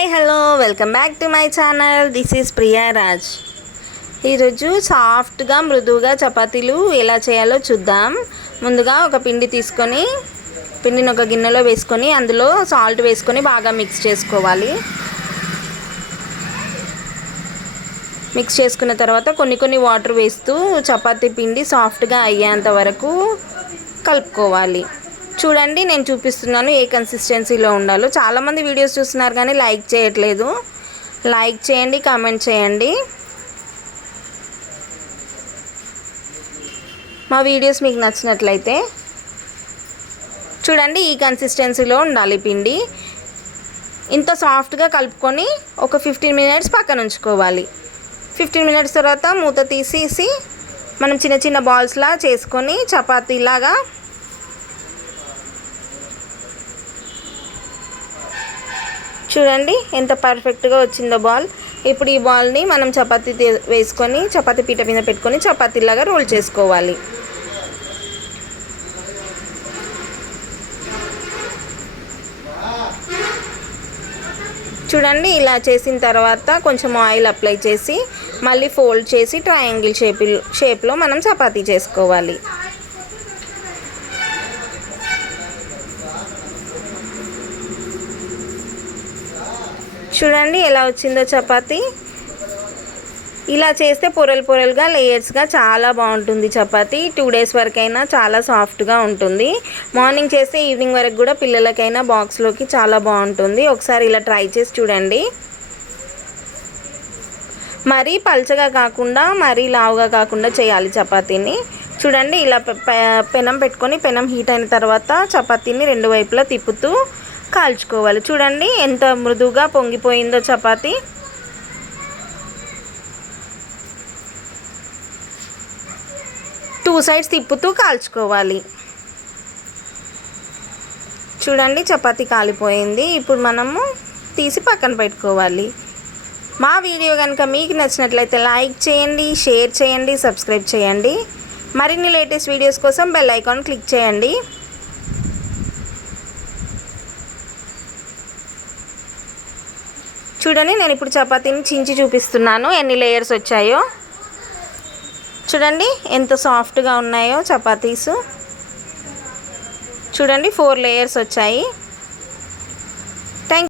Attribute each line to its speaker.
Speaker 1: Hi hello. Welcome back to my channel. This is Priya Raj. ఈరోజు సాఫ్ట్గా మృదువుగా చపాతీలు ఎలా చేయాలో చూద్దాం. ముందుగా ఒక పిండి తీసుకొని పిండిని ఒక గిన్నెలో వేసుకొని అందులో సాల్ట్ వేసుకొని బాగా మిక్స్ చేసుకోవాలి. మిక్స్ చేసుకున్న తర్వాత కొన్ని కొన్ని వాటర్ వేస్తూ చపాతీ పిండి సాఫ్ట్గా అయ్యేంత వరకు కలుపుకోవాలి. చూడండి నేను చూపిస్తున్నాను ఏ కన్సిస్టెన్సీలో ఉండాలో. చాలామంది వీడియోస్ చూస్తున్నారు కానీ లైక్ చేయట్లేదు. లైక్ చేయండి కామెంట్ చేయండి. మా వీడియోస్ మీకు నచ్చినట్లయితే చూడండి ఈ కన్సిస్టెన్సీలో ఉండాలి పిండి. ఇంత సాఫ్ట్గా కలుపుకొని ఒక ఫిఫ్టీన్ మినిట్స్ పక్కన ఉంచుకోవాలి. ఫిఫ్టీన్ మినిట్స్ తర్వాత మూత తీసేసి మనం చిన్న చిన్న బాల్స్లా చేసుకొని చపాతీలాగా చూడండి ఎంత పర్ఫెక్ట్గా వచ్చిందో బాల్ ఇప్పుడు ఈ బాల్ని మనం చపాతీ వేసుకొని చపాతీ పీట మీద పెట్టుకొని చపాతీలాగా రోల్ చేసుకోవాలి. చూడండి ఇలా చేసిన తర్వాత కొంచెం ఆయిల్ అప్లై చేసి మళ్ళీ ఫోల్డ్ చేసి ట్రయాంగిల్ షేప్ షేప్లో మనం చపాతీ చేసుకోవాలి. చూడండి ఎలా వచ్చిందో చపాతీ. ఇలా చేస్తే పొరలు పొరలుగా లేయర్స్గా చాలా బాగుంటుంది చపాతీ. టూ డేస్ వరకైనా చాలా సాఫ్ట్గా ఉంటుంది. మార్నింగ్ చేస్తే ఈవినింగ్ వరకు కూడా పిల్లలకైనా బాక్స్లోకి చాలా బాగుంటుంది. ఒకసారి ఇలా ట్రై చేసి చూడండి. మరీ పల్చగా కాకుండా మరీ లావుగా కాకుండా చేయాలి చపాతీని. చూడండి ఇలా పె- పె- పెనం పెట్టుకొని పెనం హీట్ అయిన తర్వాత చపాతీని రెండు వైపులా తిప్పుతూ కాల్చుకోవాలి. చూడండి ఎంత మృదువుగా పొంగిపోయిందో చపాతీ. టూ సైడ్స్ తిప్పుతూ కాల్చుకోవాలి. చూడండి చపాతీ కాలిపోయింది. ఇప్పుడు మనము తీసి పక్కన పెట్టుకోవాలి. మా వీడియో కనుక మీకు నచ్చినట్లయితే లైక్ చేయండి షేర్ చేయండి సబ్స్క్రైబ్ చేయండి. మరిన్ని లేటెస్ట్ వీడియోస్ కోసం బెల్ ఐకాన్ క్లిక్ చేయండి. చూడండి నేను ఇప్పుడు చపాతీని చించి చూపిస్తున్నాను. ఎన్ని లేయర్స్ వచ్చాయో. చూడండి ఎంత సాఫ్ట్గా ఉన్నాయో చపాతీసు. చూడండి ఫోర్ లేయర్స్ వచ్చాయి.